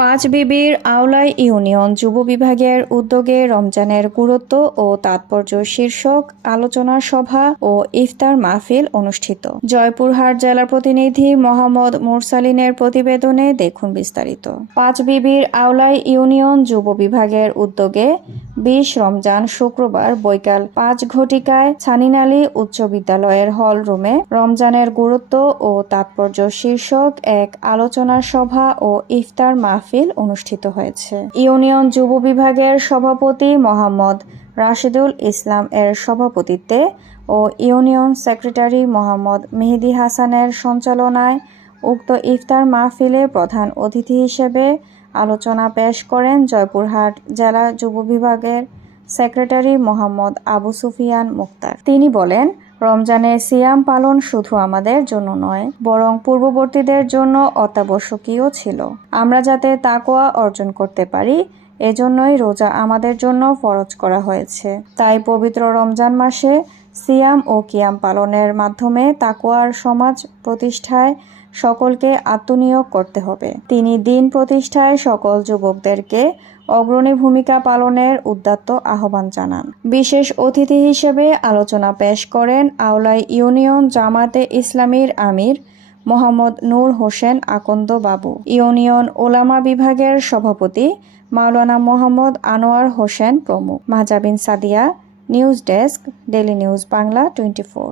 পাঁচবিবির আওলাই union যুব বিভাগের উদ্যোগে রমজানের গুরুত্ব ও তাৎপর্য শীর্ষক আলোচনা সভা ও ইফতার মাহফিল অনুষ্ঠিত। জয়পুরহাট জেলার প্রতিনিধি মোহাম্মদ মুরসালিনের প্রতিবেদনে দেখুন বিস্তারিত। পাঁচবিবির আওলাই ইউনিয়ন যুব বিভাগের উদ্যোগে 20 রমজান শুক্রবার বৈকাল 5 ঘটিকায় ছানিনালী উচ্চ বিদ্যালয়ের হল রুমে রমজানের গুরুত্ব ও তাৎপর্য শীর্ষক এক আলোচনা সভা ও ইফতার মাহফিল অনুষ্ঠিত হয়েছে। ইউনিয়ন যুব বিভাগের সভাপতি মোহাম্মদ রাশিদুল ইসলাম এর সভাপতিত্বে ও ইউনিয়ন সেক্রেটারি মোহাম্মদ মেহেদী হাসানের সঞ্চালনায় উক্ত ইফতার মাহফিলে প্রধান অতিথি হিসেবে আলোচনা পেশ করেন জয়পুরহাট জেলা যুব বিভাগের সেক্রেটারি মোহাম্মদ আবু সুফিয়ান মুক্তার। তিনি বলেন, রমজানের সিয়াম পালন শুধু আমাদের জন্য নয়, বরং পূর্ববর্তীদের জন্য অত্যাবশ্যকীয় ছিল। আমরা যাতে তাকওয়া অর্জন করতে পারি, এজন্যই রোজা আমাদের জন্য ফরজ করা হয়েছে। তাই পবিত্র রমজান মাসে সিয়াম ও কিয়াম পালনের মাধ্যমে তাকওয়ার সমাজ প্রতিষ্ঠায় সকলকে আত্মনিয়োগ করতে হবে। তিনি দিন প্রতিষ্ঠায় সকল যুবকদেরকে অগ্রণী ভূমিকা পালনের উদাত্ত আহ্বান জানান। বিশেষ অতিথি হিসেবে আলোচনা পেশ করেন আওলাই ইউনিয়ন জামাতে ইসলামীর আমির মোহাম্মদ নূর হোসেন আকন্দ বাবু, ইউনিয়ন ওলামা বিভাগের সভাপতি মাওলানা মোহাম্মদ আনোয়ার হোসেন প্রমুখ। Mahjabin Sadia, news desk, daily news Bangla 24।